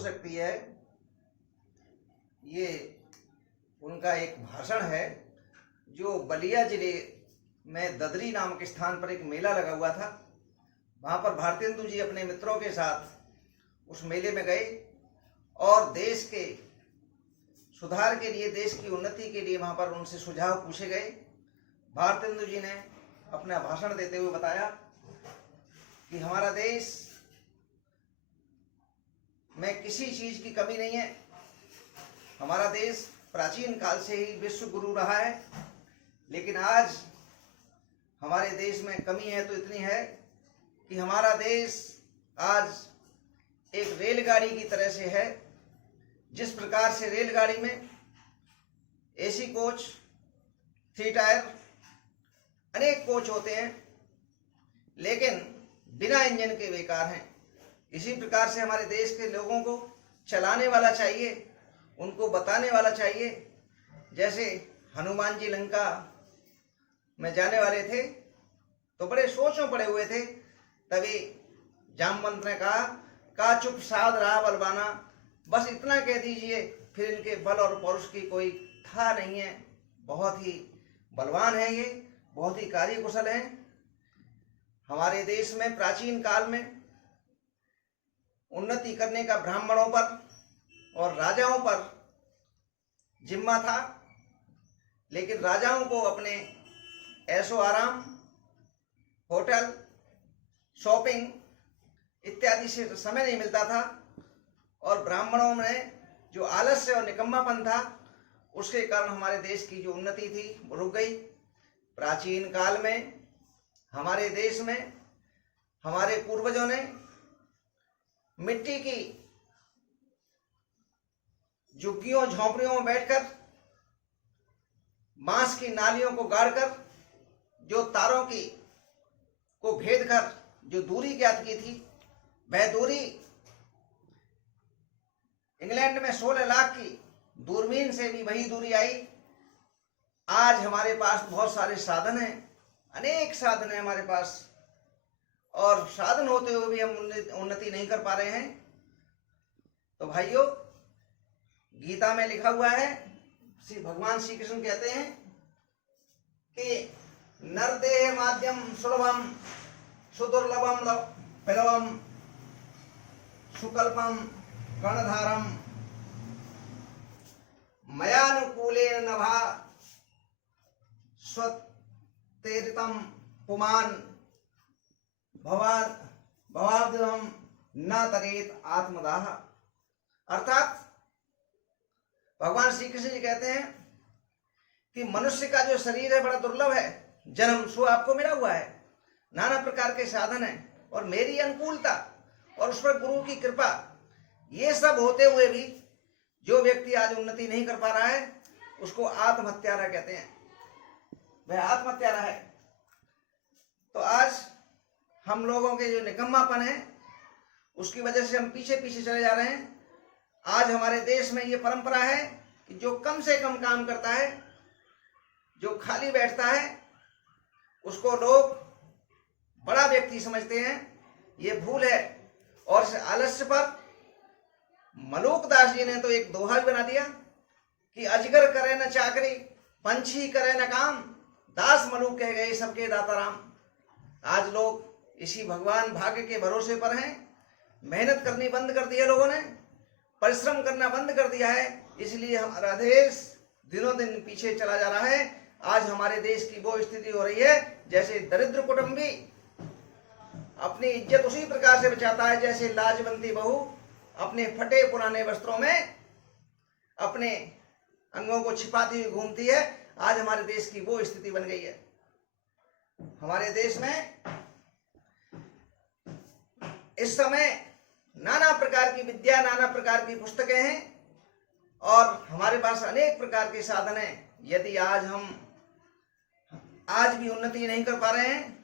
सकती है। ये उनका एक भाषण है जो बलिया जिले में ददरी नामक स्थान पर एक मेला लगा हुआ था। वहाँ पर भारतेंदु जी अपने मित्रों के साथ उस मेले में गए और देश के सुधार के लिए, देश की उन्नति के लिए वहाँ पर उनसे सुझाव पूछे गए। भारतेंदु जी ने अपना भाषण देते हुए बताया कि हमारा देश में किसी चीज की कमी नहीं है। हमारा देश प्राचीन काल से ही विश्व गुरु रहा है, लेकिन आज हमारे देश में कमी है तो इतनी है कि हमारा देश आज एक रेलगाड़ी की तरह से है। जिस प्रकार से रेलगाड़ी में एसी कोच, 3 टायर, अनेक कोच होते हैं, लेकिन बिना इंजन के बेकार हैं। इसी प्रकार से हमारे देश के लोगों को चलाने वाला चाहिए, उनको बताने वाला चाहिए। जैसे हनुमान जी लंका में जाने वाले थे तो बड़े सोचों पड़े हुए थे, तभी जामवंत ने कहा चुप साध रहा बलवाना, बस इतना कह दीजिए। फिर इनके बल और पौरुष की कोई था नहीं है। बहुत ही बलवान है ये, बहुत ही कार्यकुशल हैं। हमारे देश में प्राचीन काल में उन्नति करने का ब्राह्मणों पर और राजाओं पर जिम्मा था, लेकिन राजाओं को अपने ऐशो आराम, होटल, शॉपिंग इत्यादि से समय नहीं मिलता था, और ब्राह्मणों में जो आलस्य और निकम्मापन था उसके कारण हमारे देश की जो उन्नति थी वो रुक गई। प्राचीन काल में हमारे देश में हमारे पूर्वजों ने मिट्टी की झुग्गियों झोंपड़ियों में बैठकर बांस की नालियों को गाड़कर जो तारों की को भेद कर जो दूरी ज्ञात की थी, वह दूरी इंग्लैंड में 16 लाख की दूरबीन से भी वही दूरी आई। आज हमारे पास बहुत सारे साधन हैं, अनेक साधन हैं हमारे पास, और साधन होते हुए भी हम उन्नति नहीं कर पा रहे हैं। तो भाइयों, गीता में लिखा हुआ है, भगवान श्री कृष्ण कहते हैं कि नरदेह माध्यम सुलभम सुदुर्लभम पिलवम सुकल्पम कर्णधारम मयानुकूलेन नभा स्वतेरितम पुमान भवाब्दम न तरेत आत्मदाह। अर्थात भगवान श्री कृष्ण जी कहते हैं कि मनुष्य का जो शरीर है बड़ा दुर्लभ है। जन्म सो आपको मिला हुआ है, नाना प्रकार के साधन है, और मेरी अनुकूलता और उस पर गुरु की कृपा, ये सब होते हुए भी जो व्यक्ति आज उन्नति नहीं कर पा रहा है उसको आत्महत्यारा कहते हैं। वह आत्महत्यारा है। तो आज हम लोगों के जो निकम्मापन है उसकी वजह से हम पीछे पीछे चले जा रहे हैं। आज हमारे देश में ये परंपरा है कि जो कम से कम काम करता है, जो खाली बैठता है, उसको लोग बड़ा व्यक्ति समझते हैं। ये भूल है। और इस आलस्य पर मलूक दास जी ने तो एक दोहा भी बना दिया कि अजगर करे न चाकरी, पंछी करे न काम, दास मलूक कह गए सबके दाता राम। आज लोग इसी भगवान भाग्य के भरोसे पर हैं। मेहनत करनी बंद कर दी है लोगों ने, परिश्रम करना बंद कर दिया है, इसलिए हमारा देश दिनों दिन पीछे चला जा रहा है। आज हमारे देश की वो स्थिति हो रही है जैसे दरिद्र कुटुंबी अपनी इज्जत उसी प्रकार से बचाता है जैसे लाजवंती बहू अपने फटे पुराने वस्त्रों में अपने अंगों को छिपाती हुई घूमती है। आज हमारे देश की वो स्थिति बन गई है। हमारे देश में इस समय नाना प्रकार की विद्या, नाना प्रकार की पुस्तकें हैं और हमारे पास अनेक प्रकार के साधन हैं। यदि आज हम आज भी उन्नति नहीं कर पा रहे हैं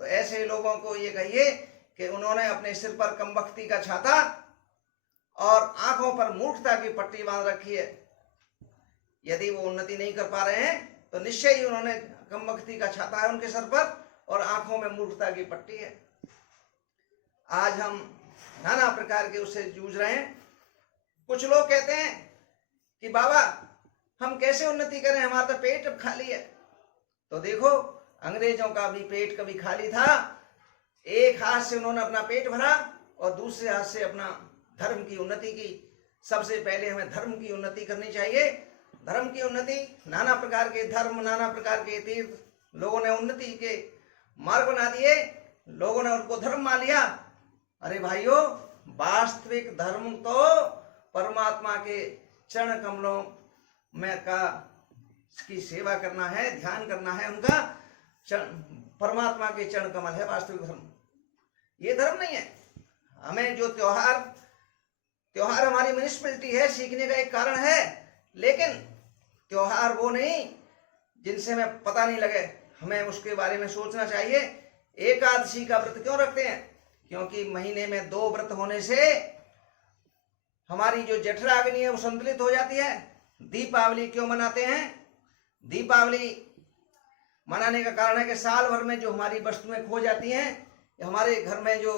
तो ऐसे लोगों को ये कहिए कि उन्होंने अपने सिर पर कमबख्ती का छाता और आंखों पर मूर्खता की पट्टी बांध रखी है। यदि वो उन्नति नहीं कर पा रहे हैं तो निश्चय ही उन्होंने कमबख्ती का छाता है उनके सर पर और आंखों में मूर्खता की पट्टी है। आज हम नाना प्रकार के उससे जूझ रहे हैं। कुछ लोग कहते हैं कि बाबा हम कैसे उन्नति करें, हमारा तो पेट अब खाली है। तो देखो, अंग्रेजों का भी पेट कभी खाली था। एक हाथ से उन्होंने अपना पेट भरा और दूसरे हाथ से अपना धर्म की उन्नति की। सबसे पहले हमें धर्म की उन्नति करनी चाहिए। धर्म की उन्नति, नाना प्रकार के धर्म, नाना प्रकार के तीर्थ, लोगों ने उन्नति के मार्ग बना दिए, लोगों ने उनको धर्म मान लिया। अरे भाइयों, वास्तविक धर्म तो परमात्मा के चरण कमलों में का की सेवा करना है, ध्यान करना है, उनका परमात्मा के चरण कमल है वास्तविक धर्म। ये धर्म नहीं है। हमें जो त्योहार हमारी म्यूनिसिपैलिटी है, सीखने का एक कारण है, लेकिन त्योहार वो नहीं जिनसे हमें पता नहीं लगे। हमें उसके बारे में सोचना चाहिए। एकादशी का व्रत क्यों रखते हैं? क्योंकि महीने में 2 व्रत होने से हमारी जो जठराग्नि है वो संतुलित हो जाती है। दीपावली क्यों मनाते हैं? दीपावली मनाने का कारण है कि साल भर में जो हमारी वस्तुएं खो जाती हैं, हमारे घर में जो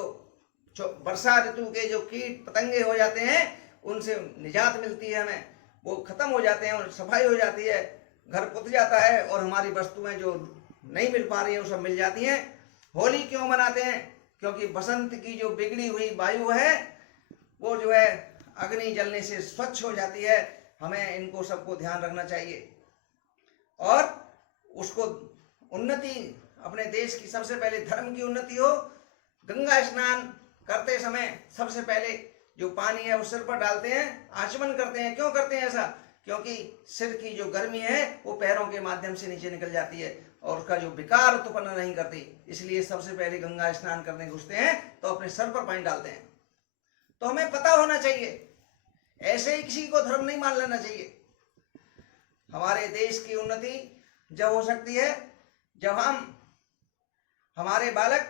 वर्षा ऋतु के जो कीट पतंगे हो जाते हैं, उनसे निजात मिलती है, हमें वो खत्म हो जाते हैं और सफाई हो जाती है, घर पुत जाता है और हमारी वस्तुएं जो नहीं मिल पा रही हैं वो सब मिल जाती हैं। होली क्यों मनाते हैं? क्योंकि बसंत की जो बिगड़ी हुई वायु है वो जो है अग्नि जलने से स्वच्छ हो जाती है। हमें इनको सबको ध्यान रखना चाहिए और उसको उन्नति, अपने देश की सबसे पहले धर्म की उन्नति हो। गंगा स्नान करते समय सबसे पहले जो पानी है वो सिर पर डालते हैं, आचमन करते हैं। क्यों करते हैं ऐसा? क्योंकि सिर की जो गर्मी है वो पैरों के माध्यम से नीचे निकल जाती है और उसका जो विकार उत्पन्न नहीं करती। इसलिए सबसे पहले गंगा स्नान करने घुसते हैं तो अपने सर पर पानी डालते हैं। तो हमें पता होना चाहिए, ऐसे ही किसी को धर्म नहीं मान लेना चाहिए। हमारे देश की उन्नति जब हो सकती है जब हमारे बालक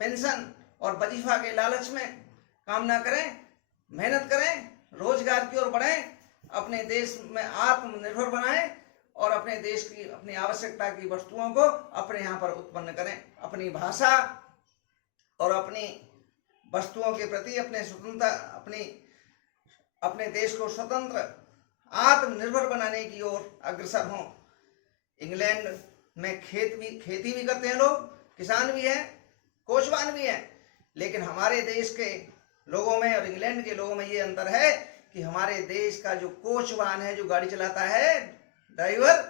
पेंशन और वजीफा के लालच में काम ना करें, मेहनत करें, रोजगार की ओर बढ़ें, अपने देश में आत्मनिर्भर बनाएं और अपने देश की अपनी आवश्यकता की वस्तुओं को अपने यहाँ पर उत्पन्न करें। अपनी भाषा और अपनी वस्तुओं के प्रति अपने स्वतंत्रता, अपने देश को स्वतंत्र आत्मनिर्भर बनाने की ओर अग्रसर हों। इंग्लैंड में खेती भी करते हैं लोग, किसान भी हैं, कोचवान भी हैं, लेकिन हमारे देश के लोगों में और इंग्लैंड के लोगों में ये अंतर है कि हमारे देश का जो कोचवान है, जो गाड़ी चलाता है, ड्राइवर,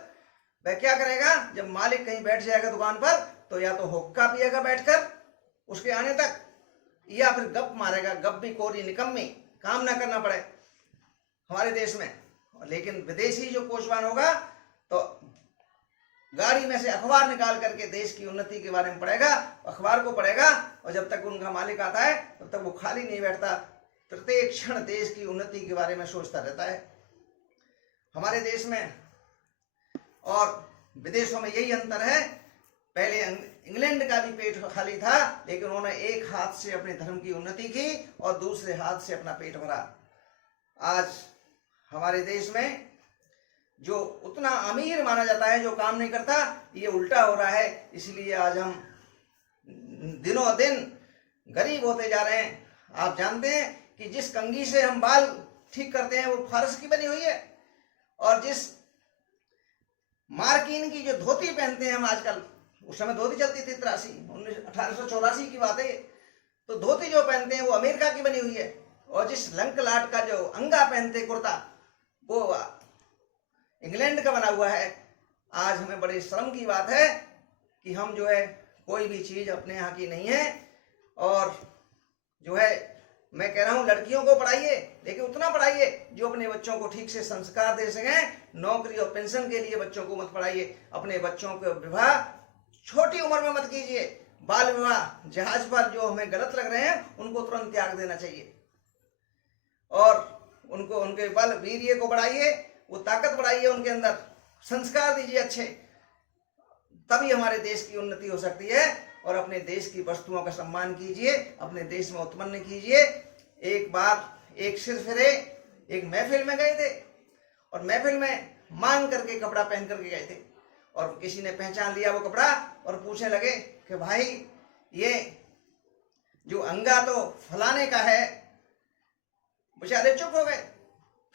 वह क्या करेगा? जब मालिक कहीं बैठ जाएगा दुकान पर तो या तो हुक्का पिएगा बैठकर उसके आने तक, या फिर गप मारेगा, गप भी कोरी निकम्मी, काम ना करना पड़े हमारे देश में। लेकिन विदेशी जो कोचवान होगा तो गाड़ी में से अखबार निकाल करके देश की उन्नति के बारे में पढ़ेगा, अखबार को पढ़ेगा, और जब तक उनका मालिक आता है तब तक वो खाली नहीं बैठता, प्रत्येक क्षण देश की उन्नति के बारे में सोचता रहता है। हमारे देश में और विदेशों में यही अंतर है। पहले इंग्लैंड का भी पेट खाली था, लेकिन उन्होंने एक हाथ से अपने धर्म की उन्नति की और दूसरे हाथ से अपना पेट भरा। आज हमारे देश में जो उतना अमीर माना जाता है, जो काम नहीं करता, ये उल्टा हो रहा है। इसलिए आज हम दिनों दिन गरीब होते जा रहे हैं। आप जानते हैं कि जिस कंघी से हम बाल ठीक करते हैं वो फारस की बनी हुई है, और जिस मार्किन की जो धोती पहनते हैं हम आजकल, उस समय धोती चलती थी 1884 की बात है, तो धोती जो पहनते हैं वो अमेरिका की बनी हुई है, और जिस लंक लाट का जो अंगा पहनते कुर्ता वो इंग्लैंड का बना हुआ है। आज हमें बड़े शर्म की बात है कि हम जो है कोई भी चीज अपने यहाँ की नहीं है। और जो है मैं कह रहा हूँ लड़कियों को पढ़ाइए, लेकिन उतना पढ़ाइए जो अपने बच्चों को ठीक से संस्कार दे सकें। नौकरी और पेंशन के लिए बच्चों को मत पढ़ाइए। अपने बच्चों को विवाह छोटी उम्र में मत कीजिए। बाल विवाह जहाज पर जो हमें गलत लग रहे हैं उनको तुरंत त्याग देना चाहिए, और उनको उनके बल वीर्य को बढ़ाइए, वो ताकत बढ़ाइए, उनके अंदर संस्कार दीजिए अच्छे, तभी हमारे देश की उन्नति हो सकती है। और अपने देश की वस्तुओं का सम्मान कीजिए, अपने देश में उत्पन्न कीजिए। एक बार एक सिर फिरे एक महफिल में गए थे, और महफिल में मांग करके कपड़ा पहन करके गए थे, और किसी ने पहचान लिया वो कपड़ा और पूछने लगे कि भाई ये जो अंगा तो फलाने का है। बेचारे चुप हो गए।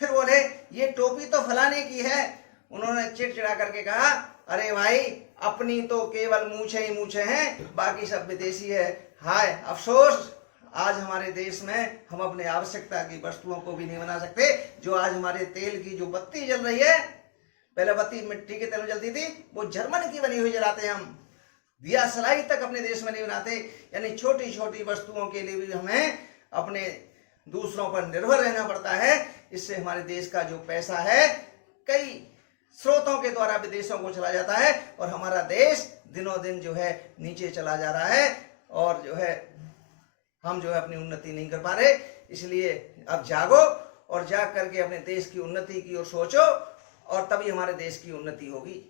फिर बोले ये टोपी तो फलाने की है। उन्होंने चिड़चिड़ा करके कहा, अरे भाई अपनी तो केवल मूछे ही मूछे हैं, बाकी सब विदेशी है। हाय अफसोस, आज हमारे देश में हम अपने आवश्यकता की वस्तुओं को भी नहीं बना सकते। जो आज हमारे तेल की जो बत्ती जल रही है, पहले बत्ती मिट्टी के तेल में जलती थी, वो जर्मन की बनी हुई जलाते हैं हम। दिया सलाई तक अपने देश में नहीं बनाते। यानी छोटी छोटी वस्तुओं के लिए भी हमें अपने दूसरों पर निर्भर रहना पड़ता है। इससे हमारे देश का जो पैसा है कई स्रोतों के द्वारा विदेशों को चला जाता है, और हमारा देश दिनों दिन जो है नीचे चला जा रहा है, और जो है हम जो है अपनी उन्नति नहीं कर पा रहे। इसलिए अब जागो और जाग करके अपने देश की उन्नति की ओर सोचो, और तभी हमारे देश की उन्नति होगी।